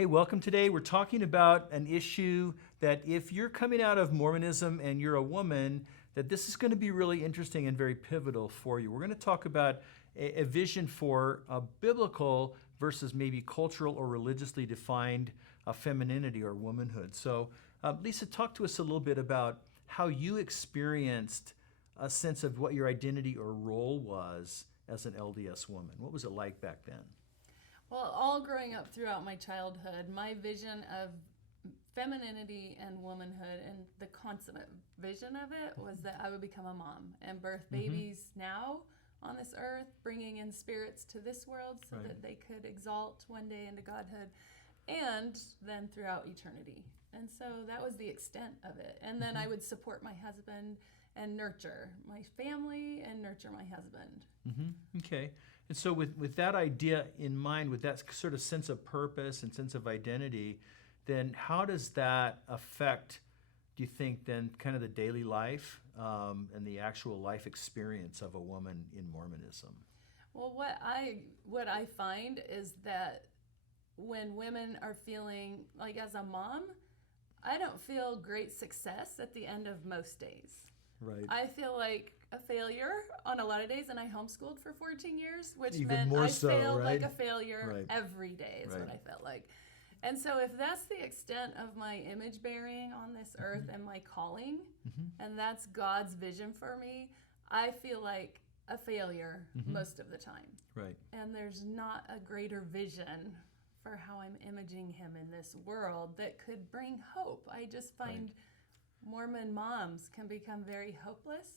Hey, welcome today. We're talking about an issue that if you're coming out of Mormonism and you're a woman, that this is going to be really interesting and very pivotal for you. We're going to talk about a vision for a biblical versus maybe cultural or religiously defined femininity or womanhood. So, Lisa, talk to us a little bit about how you experienced a sense of what your identity or role was as an LDS woman. What was it like back then? Well, all growing up throughout my childhood, my vision of femininity and womanhood and the consummate vision of it was that I would become a mom and birth babies now on this earth, bringing in spirits to this world so that they could exalt one day into godhood and then throughout eternity. And so that was the extent of it. And then I would support my husband and nurture my family and nurture my husband. Okay. And so with that idea in mind, with that sort of sense of purpose and sense of identity, then how does that affect, do you think, then kind of the daily life and the actual life experience of a woman in Mormonism? Well, what I find is that when women are feeling like, as a mom, I don't feel great success at the end of most days. Right. I feel like a failure on a lot of days, and I homeschooled for 14 years, which Even meant more I so, failed right? like a failure Right. every day is what I felt like. And so if that's the extent of my image bearing on this earth and my calling, and that's God's vision for me, I feel like a failure most of the time. Right. And there's not a greater vision for how I'm imaging him in this world that could bring hope. I just find Mormon moms can become very hopeless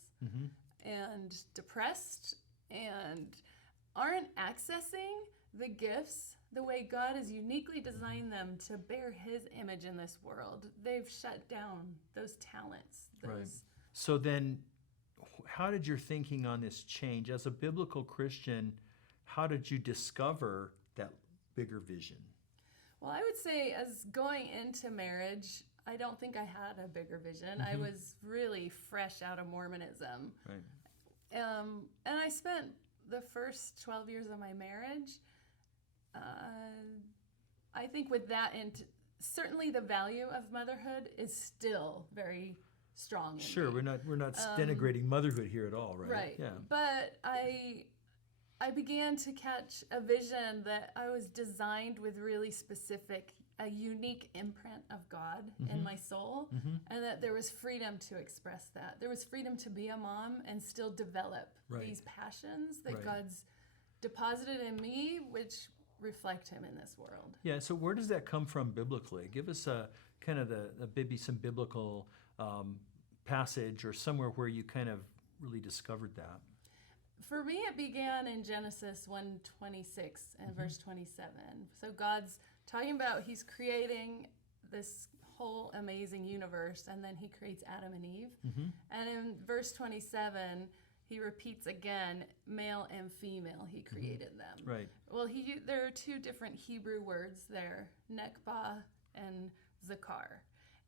and depressed and aren't accessing the gifts the way God has uniquely designed them to bear his image in this world. They've shut down those talents. Right. So then, how did your thinking on this change? As a biblical Christian, how did you discover that bigger vision? Well, I would say as going into marriage, I don't think I had a bigger vision. I was really fresh out of Mormonism. Right. And I spent the first 12 years of my marriage, I think with that, and certainly the value of motherhood is still very strong in Sure, me. we're not denigrating motherhood here at all, right? Right. Yeah. But I began to catch a vision that I was designed with really specific, a unique imprint of God in my soul, and that there was freedom to express that. There was freedom to be a mom and still develop these passions that God's deposited in me, which reflect him in this world. Yeah, so where does that come from biblically? Give us a kind of maybe some biblical passage or somewhere where you kind of really discovered that. For me, it began in Genesis 1:26 and verse 27. So God's talking about he's creating this whole amazing universe, and then he creates Adam and Eve. And in verse 27, he repeats again, male and female, he created them. Right. Well, there are two different Hebrew words there, nekbah and zakar.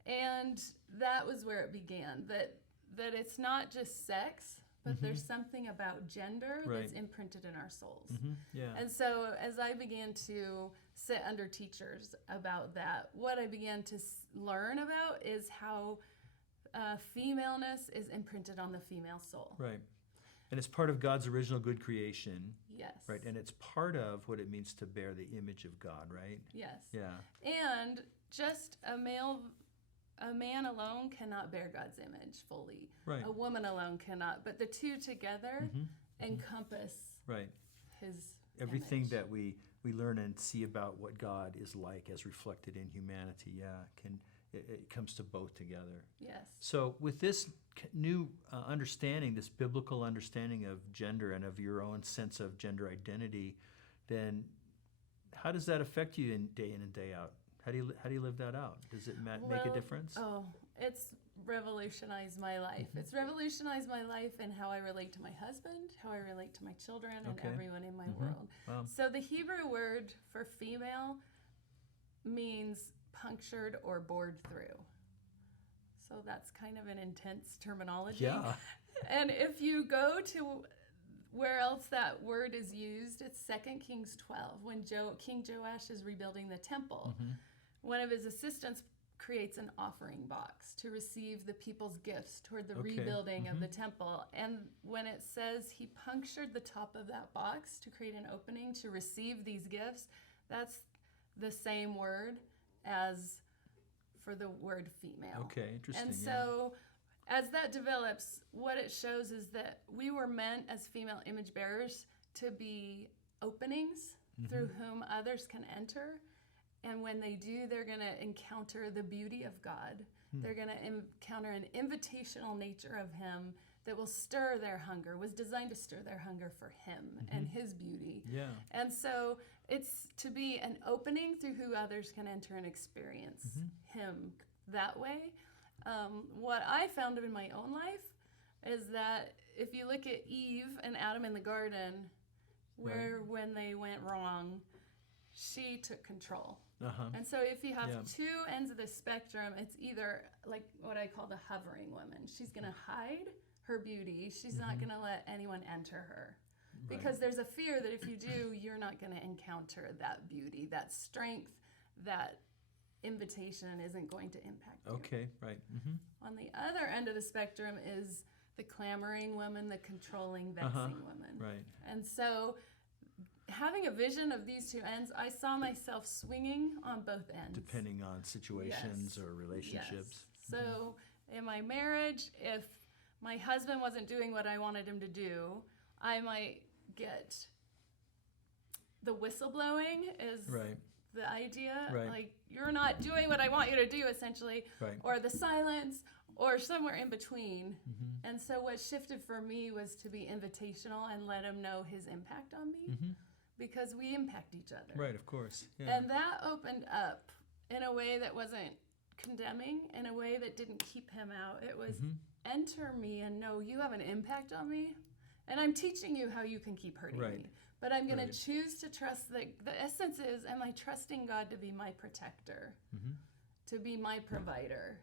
And that was where it began, that it's not just sex, but there's something about gender that's imprinted in our souls. Yeah. And so as I began to sit under teachers about that, what I began to learn about is how femaleness is imprinted on the female soul. Right. And it's part of God's original good creation. Yes. Right. And it's part of what it means to bear the image of God, right? Yes. Yeah. And just a man alone cannot bear God's image fully. Right. A woman alone cannot. But the two together encompass his Everything image. that we learn and see about what God is like as reflected in humanity, it comes to both together. Yes. So with this new understanding, this biblical understanding of gender and of your own sense of gender identity, then how does that affect you in and day out? How do you live that out? Does it make a difference? Oh, it's revolutionized my life. It's revolutionized my life and how I relate to my husband, how I relate to my children, and everyone in my world. Wow. So the Hebrew word for female means punctured or bored through. So that's kind of an intense terminology. Yeah. And if you go to where else that word is used, it's 2 Kings 12, when King Joash is rebuilding the temple. One of his assistants creates an offering box to receive the people's gifts toward the rebuilding of the temple. And when it says he punctured the top of that box to create an opening to receive these gifts, that's the same word as for the word female. Okay, interesting. And so as that develops, what it shows is that we were meant as female image bearers to be openings through whom others can enter. And when they do, they're going to encounter the beauty of God. They're going to encounter an invitational nature of him that will stir their hunger, was designed to stir their hunger for him and his beauty. Yeah. And so it's to be an opening through who others can enter and experience him that way. What I found in my own life is that if you look at Eve and Adam in the garden, where when they went wrong, she took control. And so if you have two ends of the spectrum, it's either like what I call the hovering woman. She's going to hide her beauty. She's not going to let anyone enter her. Because there's a fear that if you do, you're not going to encounter that beauty, that strength, that invitation isn't going to impact you. Okay, right. On the other end of the spectrum is the clamoring woman, the controlling, vexing woman. Right. And so having a vision of these two ends, I saw myself swinging on both ends. Depending on situations or relationships. So in my marriage, if my husband wasn't doing what I wanted him to do, I might get the whistleblowing is the idea. Like, you're not doing what I want you to do, essentially. Or the silence, or somewhere in between. And so what shifted for me was to be invitational and let him know his impact on me. Because we impact each other. Right, of course. Yeah. And that opened up in a way that wasn't condemning, in a way that didn't keep him out. It was enter me and know you have an impact on me. And I'm teaching you how you can keep hurting me. But I'm going to choose to trust that the essence is, am I trusting God to be my protector, to be my provider?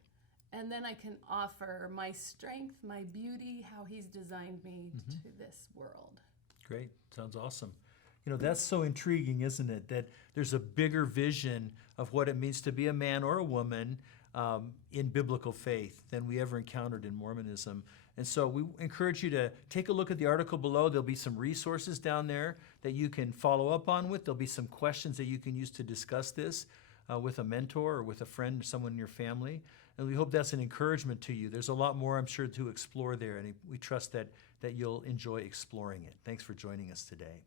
And then I can offer my strength, my beauty, how he's designed me to this world. Great. Sounds awesome. You know, that's so intriguing, isn't it? That there's a bigger vision of what it means to be a man or a woman in biblical faith than we ever encountered in Mormonism. And so we encourage you to take a look at the article below. There'll be some resources down there that you can follow up on with. There'll be some questions that you can use to discuss this with a mentor or with a friend or someone in your family. And we hope that's an encouragement to you. There's a lot more, I'm sure, to explore there, and we trust that you'll enjoy exploring it. Thanks for joining us today.